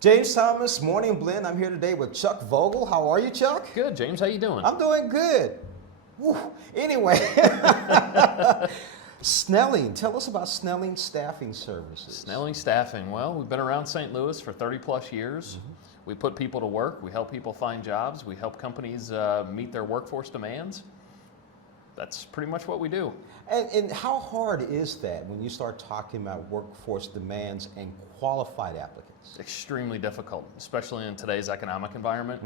James Thomas, Morning Blend. I'm here today with Chuck Vogel. How are you, Chuck? Good, James. How you doing? I'm doing good. Woo. Anyway, Snelling. Tell us about Snelling Staffing Services. Snelling Staffing. Well, we've been around St. Louis for 30 plus years. We put people to work. We help people find jobs. We help companies meet their workforce demands. That's pretty much what we do. And how hard is that when you start talking about workforce demands and qualified applicants? Extremely difficult, especially in today's economic environment.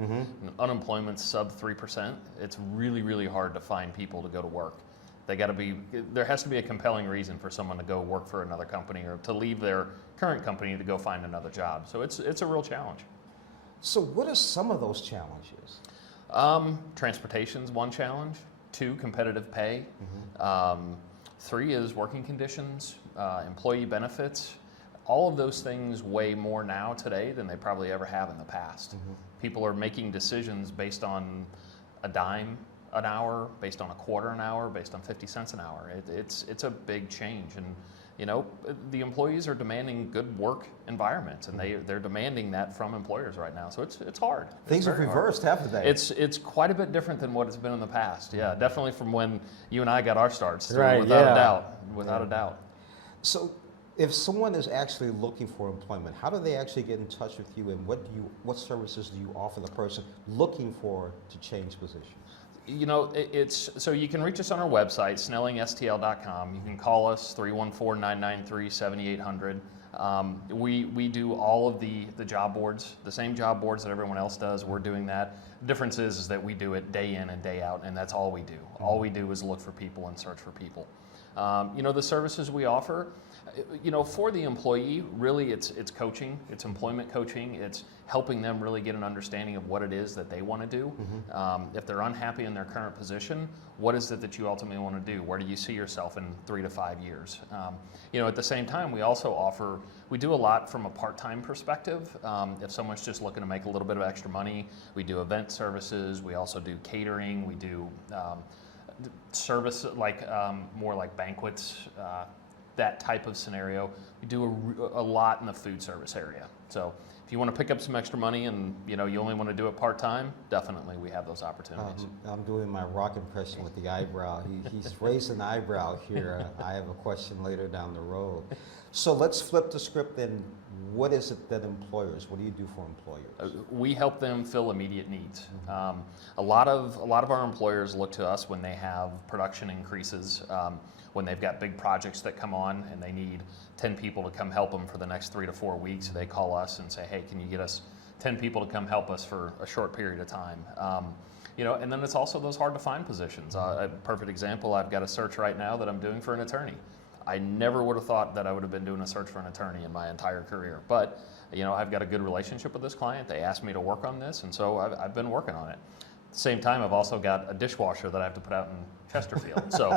Unemployment's sub 3%. It's really, really hard to find people to go to work. There has to be a compelling reason for someone to go work for another company or to leave their current company to go find another job. So it's a real challenge. So what are some of those challenges? Transportation's one challenge. 2, competitive pay. 3 is working conditions, employee benefits. All of those things weigh more now today than they probably ever have in the past. People are making decisions based on a dime an hour, based on a quarter an hour, based on 50 cents an hour. It's a big change, and you know, the employees are demanding good work environments, and they're demanding that from employers right now. So it's hard. Things have reversed, haven't they? It's quite a bit different than what it's been in the past. Yeah, definitely from when you and I got our starts. Right, without a doubt. Without a doubt. So if someone is actually looking for employment, how do they actually get in touch with you, and what services do you offer the person looking to change positions? You know, so you can reach us on our website, snellingstl.com. You can call us, 314-993-7800. We do all of the job boards, the same job boards that everyone else does. We're doing that. The difference is that we do it day in and day out, and that's all we do. All we do is look for people and search for people. You know, the services we offer, you know, for the employee, really it's coaching, it's employment coaching, it's helping them really get an understanding of what it is that they want to do. If they're unhappy in their current position, what is it that you ultimately want to do? Where do you see yourself in 3 to 5 years? You know, at the same time, we also we do a lot from a part-time perspective. If someone's just looking to make a little bit of extra money, we do event services, we also do catering, we do service like more like banquets, that type of scenario. We do a lot in the food service area. So if you want to pick up some extra money and you know you only want to do it part-time, definitely we have those opportunities. I'm doing my rock impression with the eyebrow. He's raised an eyebrow here. I have a question later down the road. So let's flip the script then. What is it that what do you do for employers? We help them fill immediate needs. A lot of our employers look to us when they have production increases, when they've got big projects that come on and they need 10 people to come help them for the next 3 to 4 weeks. They call us and say, hey, can you get us 10 people to come help us for a short period of time? You know, and then it's also those hard to find positions. A perfect example, I've got a search right now that I'm doing for an attorney. I never would have thought that I would have been doing a search for an attorney in my entire career. But, you know, I've got a good relationship with this client. They asked me to work on this, and so I've been working on it. At the same time, I've also got a dishwasher that I have to put out in Chesterfield. So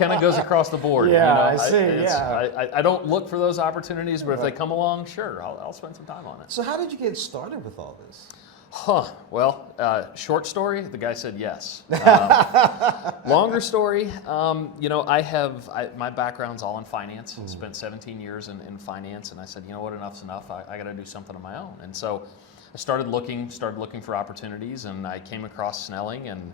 kind of goes across the board. Yeah, you know? I see, yeah. I don't look for those opportunities, but if they come along, sure, I'll spend some time on it. So how did you get started with all this? Well, short story, the guy said yes. Longer story, you know, my background's all in finance. Spent 17 years in finance, and I said, you know what, enough's enough. I got to do something on my own. And so I started looking for opportunities, and I came across Snelling, and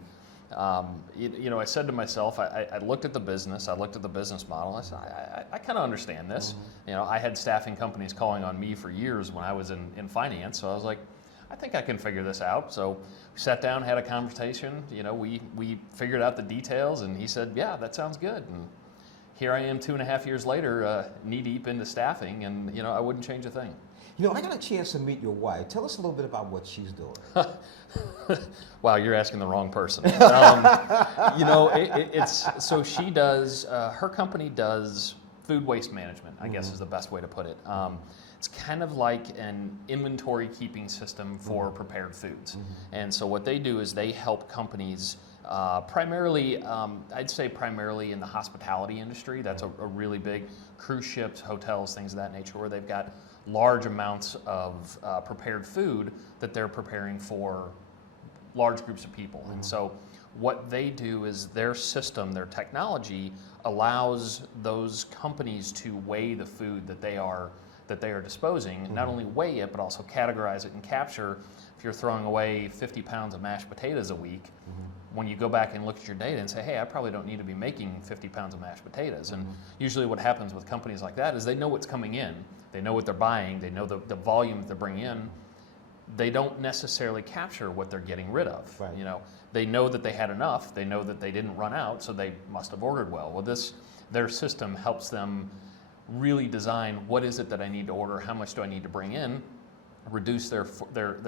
you know, I said to myself, I looked at the business, I looked at the business model. I said, I kind of understand this. You know, I had staffing companies calling on me for years when I was in finance, so I was like, I think I can figure this out. So we sat down, had a conversation. You know, we figured out the details, and he said, yeah, that sounds good. And here I am 2.5 years later, knee deep into staffing, and you know, I wouldn't change a thing. You know, I got a chance to meet your wife. Tell us a little bit about what she's doing. Wow, you're asking the wrong person. You know, so she does, her company does food waste management, I guess is the best way to put it. It's kind of like an inventory keeping system for prepared foods. And so what they do is they help companies primarily, I'd say primarily in the hospitality industry. That's a really big, cruise ships, hotels, things of that nature, where they've got large amounts of prepared food that they're preparing for large groups of people. And so what they do is their system, their technology allows those companies to weigh the food that they are that they are disposing, not only weigh it, but also categorize it and capture. If you're throwing away 50 pounds of mashed potatoes a week, when you go back and look at your data and say, hey, I probably don't need to be making 50 pounds of mashed potatoes. And usually what happens with companies like that is they know what's coming in, they know what they're buying, they know the volume that they're bringing in. They don't necessarily capture what they're getting rid of. Right. You know, they know that they had enough, they know that they didn't run out, so they must have ordered well. Well, their system helps them really design what is it that I need to order, how much do I need to bring in, reduce their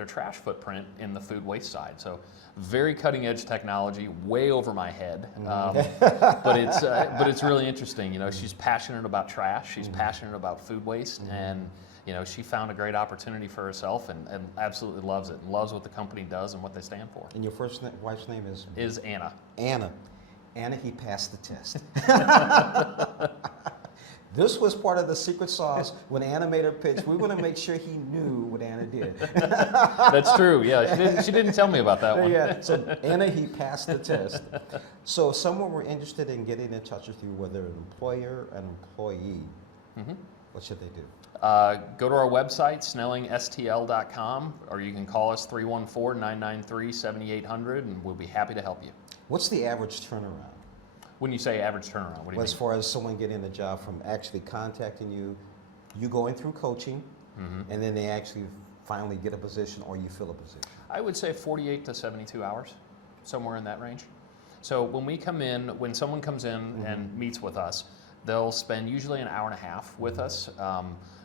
trash footprint in the food waste side. So very cutting edge technology, way over my head, but it's really interesting. You know, she's passionate about trash, she's passionate about food waste, and you know, she found a great opportunity for herself and absolutely loves it, loves what the company does and what they stand for. And your wife's name is? Is Anna. Anna. Anna, he passed the test. This was part of the secret sauce when Anna made her pitch. We want to make sure he knew what Anna did. That's true. Yeah, she didn't tell me about that one. Yeah. So Anna, he passed the test. So if someone were interested in getting in touch with you, whether an employer, an employee, what should they do? Go to our website, snellingstl.com, or you can call us 314-993-7800, and we'll be happy to help you. What's the average turnaround? When you say average turnaround, what do you As mean? far as someone getting a job from actually contacting you, you going through coaching, and then they actually finally get a position or you fill a position? I would say 48 to 72 hours, somewhere in that range. So when someone comes in and meets with us, they'll spend usually an hour and a half with us,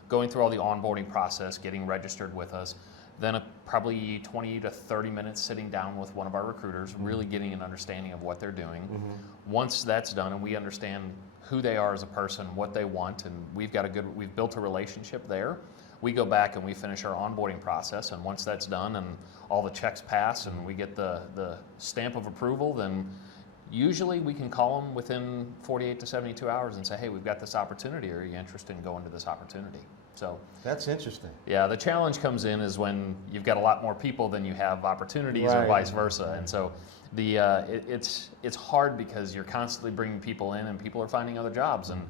going through all the onboarding process, getting registered with us, then probably 20 to 30 minutes sitting down with one of our recruiters, really getting an understanding of what they're doing. Once that's done and we understand who they are as a person, what they want, and we've built a relationship there, we go back and we finish our onboarding process, and once that's done and all the checks pass and we get the stamp of approval, then usually we can call them within 48 to 72 hours and say, hey, we've got this opportunity. Are you interested in going to this opportunity? So that's interesting. Yeah, the challenge comes in is when you've got a lot more people than you have opportunities, or vice versa. And so it's hard because you're constantly bringing people in and people are finding other jobs. And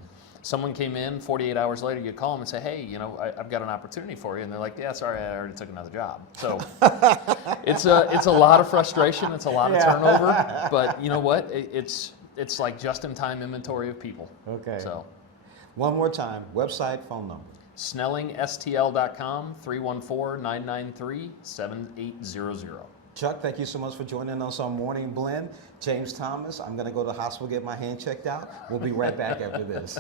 someone came in 48 hours later, you call them and say, hey, you know, I've got an opportunity for you. And they're like, yeah, sorry, I already took another job. So it's a lot of frustration. It's a lot of turnover. But you know what? It's like just-in-time inventory of people. Okay. So one more time, website, phone number. SnellingSTL.com, 314-993-7800. Chuck, thank you so much for joining us on Morning Blend. James Thomas, I'm going to go to the hospital, get my hand checked out. We'll be right back after this.